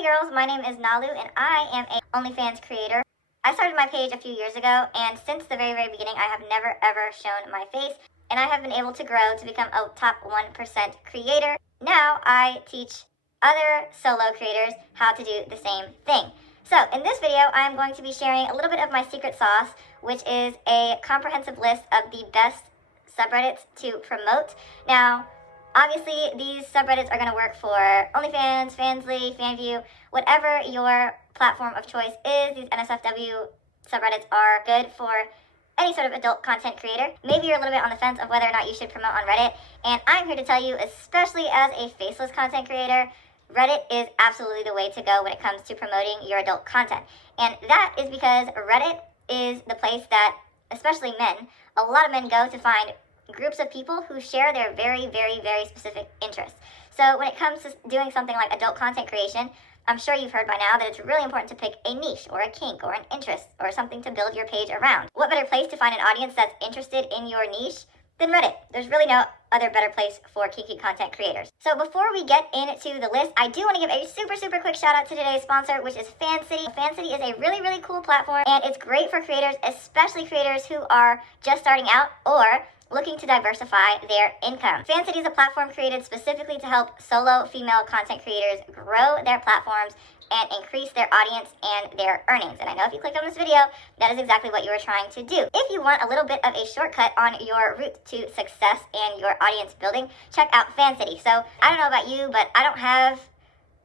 Hey girls, my name is Nalu and I am a OnlyFans creator. I started my page a few years ago, and since the very beginning I have never ever shown my face, and I have been able to grow to become a top 1% creator. Now I teach other solo creators how to do the same thing. So in this video I am going to be sharing a little bit of my secret sauce, which is a comprehensive list of the best subreddits to promote. Now obviously, these subreddits are going to work for OnlyFans, Fansly, FanView, whatever your platform of choice is. These NSFW subreddits are good for any sort of adult content creator. Maybe you're a little bit on the fence of whether or not you should promote on Reddit, and I'm here to tell you, especially as a faceless content creator, Reddit is absolutely the way to go when it comes to promoting your adult content. And that is because Reddit is the place that, especially men, a lot of men go to find groups of people who share their very specific interests. So when it comes to doing something like adult content creation, I'm sure you've heard by now that it's really important to pick a niche or a kink or an interest or something to build your page around. What better place to find an audience that's interested in your niche than Reddit? There's really no other better place for kinky content creators. So before we get into the list, I do want to give a super quick shout out to today's sponsor, which is Fanscity. Fanscity is a really cool platform, and it's great for creators, especially creators who are just starting out or looking to diversify their income. Fanscity is a platform created specifically to help solo female content creators grow their platforms and increase their audience and their earnings. And I know if you clicked on this video, that is exactly what you were trying to do. If you want a little bit of a shortcut on your route to success and your audience building, check out Fanscity. So I don't know about you, but I don't have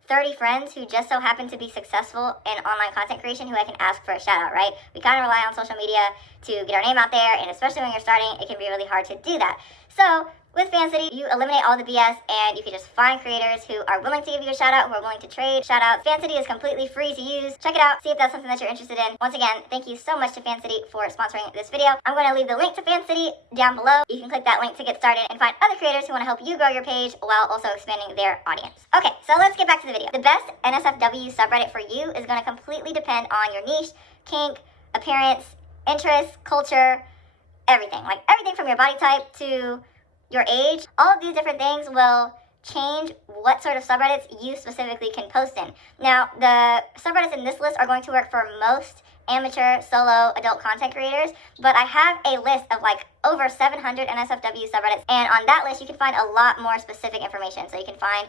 30 friends who just so happen to be successful in online content creation who I can ask for a shout out, right? We kind of rely on social media to get our name out there, and especially when you're starting, it can be really hard to do that. So with Fanscity, you eliminate all the BS and you can just find creators who are willing to give you a shout out, who are willing to trade shout outs. Fanscity is completely free to use. Check it out, see if that's something that you're interested in. Once again, thank you so much to Fanscity for sponsoring this video. I'm going to leave the link to Fanscity down below. You can click that link to get started and find other creators who want to help you grow your page while also expanding their audience. Okay, so let's get back to the video. The best NSFW subreddit for you is going to completely depend on your niche, kink, appearance, interests, culture, everything. Like everything from your body type to your age. All of these different things will change what sort of subreddits you specifically can post in. Now, the subreddits in this list are going to work for most amateur solo adult content creators, but I have a list of like over 700 NSFW subreddits, and on that list you can find a lot more specific information. So you can find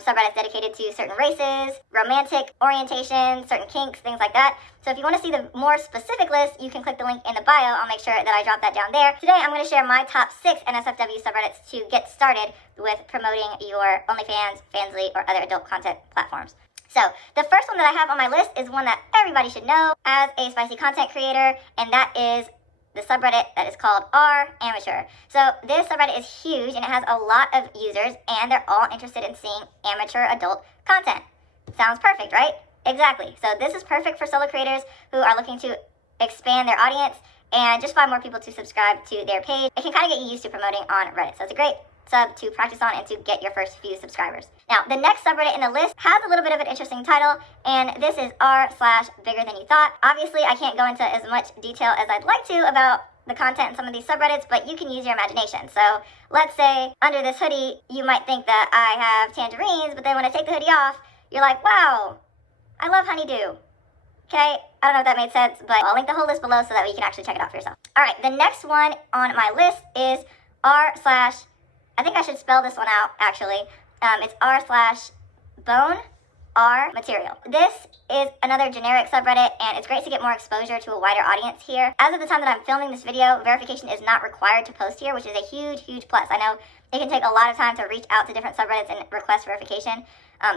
subreddits dedicated to certain races, romantic orientation, certain kinks, things like that. So if you want to see the more specific list, you can click the link in the bio. I'll make sure that I drop that down there. Today I'm going to share my top 6 NSFW subreddits to get started with promoting your OnlyFans, Fansly, or other adult content platforms. So the first one that I have on my list is one that everybody should know as a spicy content creator, and that is the subreddit that is called r/amateur. So this subreddit is huge and it has a lot of users, and they're all interested in seeing amateur adult content. Sounds perfect, right? Exactly. So this is perfect for solo creators who are looking to expand their audience and just find more people to subscribe to their page. It can kind of get you used to promoting on Reddit. So it's a great sub to practice on and to get your first few subscribers. Now, the next subreddit in the list has a little bit of an interesting title, and this is r/bigger than you thought. Obviously, I can't go into as much detail as I'd like to about the content in some of these subreddits, but you can use your imagination. So let's say under this hoodie, you might think that I have tangerines, but then when I take the hoodie off, you're like, wow, I love honeydew. Okay, I don't know if that made sense, but I'll link the whole list below so that way you can actually check it out for yourself. All right, the next one on my list is r/, I think I should spell this one out, actually. It's r/bone r material. This is another generic subreddit, and it's great to get more exposure to a wider audience here. As of the time that I'm filming this video, verification is not required to post here, which is a huge plus. I know it can take a lot of time to reach out to different subreddits and request verification.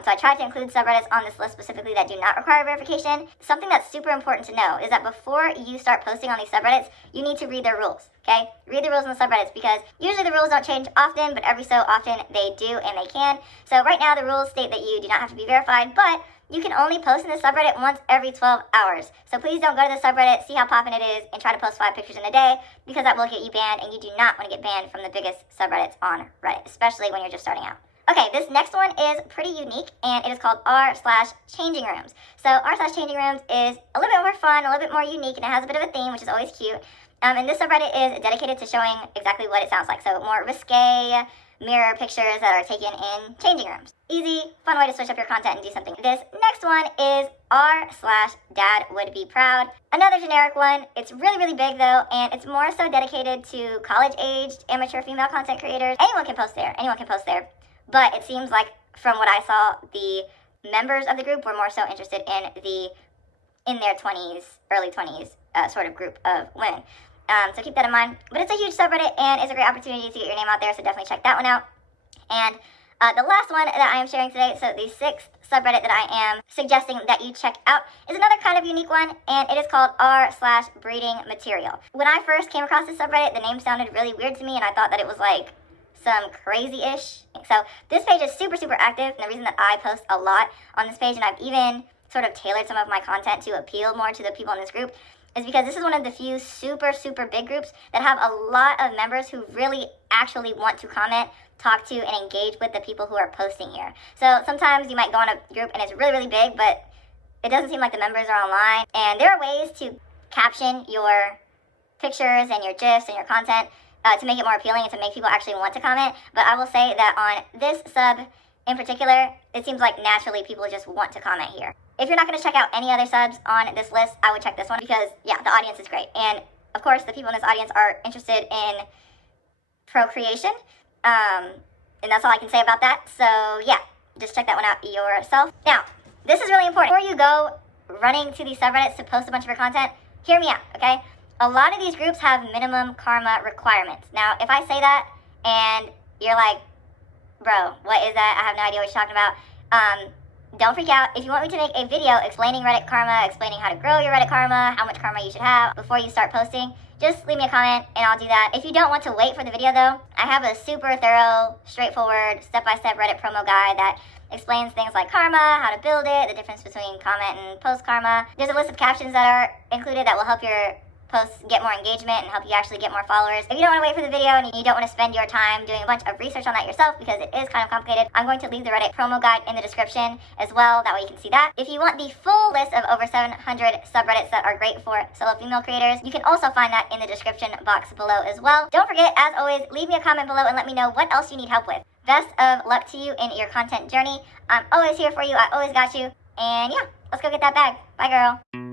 So I tried to include subreddits on this list specifically that do not require verification. Something that's super important to know is that before you start posting on these subreddits, you need to read their rules, okay? Read the rules in the subreddits, because usually the rules don't change often, but every so often they do and they can. So right now the rules state that you do not have to be verified, but you can only post in the subreddit once every 12 hours. So please don't go to the subreddit, see how poppin' it is, and try to post 5 pictures in a day, because that will get you banned, and you do not want to get banned from the biggest subreddits on Reddit, especially when you're just starting out. Okay, this next one is pretty unique, and it is called r/changing rooms. So r/changing rooms is a little bit more fun, a little bit more unique, and it has a bit of a theme, which is always cute. And this subreddit is dedicated to showing exactly what it sounds like. So more risque, mirror pictures that are taken in changing rooms. Easy, fun way to switch up your content and do something. This next one is r/dad would be proud. Another generic one. It's really, really big though, and it's more so dedicated to college-aged amateur female content creators. Anyone can post there. Anyone can post there. But it seems like from what I saw, the members of the group were more so interested in their 20s, early 20s sort of group of women. So keep that in mind. But it's a huge subreddit, and it's a great opportunity to get your name out there, so definitely check that one out. And the last one that I am sharing today, so the 6th subreddit that I am suggesting that you check out, is another kind of unique one, and it is called r/breeding material. When I first came across this subreddit, the name sounded really weird to me, and I thought that it was like some crazy-ish. So this page is super, super active, and the reason that I post a lot on this page, and I've even sort of tailored some of my content to appeal more to the people in this group, is because this is one of the few super, super big groups that have a lot of members who really actually want to comment, talk to, and engage with the people who are posting here. So sometimes you might go on a group and it's really, really big, but it doesn't seem like the members are online. And there are ways to caption your pictures and your GIFs and your content to make it more appealing and to make people actually want to comment. But I will say that on this sub in particular, it seems like naturally people just want to comment here. If you're not going to check out any other subs on this list, I would check this one because, yeah, the audience is great. And, of course, the people in this audience are interested in procreation. And that's all I can say about that. So, yeah, just check that one out yourself. Now, this is really important. Before you go running to these subreddits to post a bunch of your content, hear me out, okay? A lot of these groups have minimum karma requirements. Now, if I say that and you're like, bro, what is that? I have no idea what you're talking about. Don't freak out. If you want me to make a video explaining Reddit karma, explaining how to grow your Reddit karma, how much karma you should have before you start posting, just leave me a comment and I'll do that. If you don't want to wait for the video though, I have a super thorough, straightforward, step-by-step Reddit promo guide that explains things like karma, how to build it, the difference between comment and post karma. There's a list of captions that are included that will help your posts get more engagement and help you actually get more followers. If you don't want to wait for the video and you don't want to spend your time doing a bunch of research on that yourself because it is kind of complicated, I'm going to leave the Reddit promo guide in the description as well. That way you can see that. If you want the full list of over 700 subreddits that are great for solo female creators, you can also find that in the description box below as well. Don't forget, as always, leave me a comment below and let me know what else you need help with. Best of luck to you in your content journey. I'm always here for you. I always got you. And yeah, let's go get that bag. Bye, girl.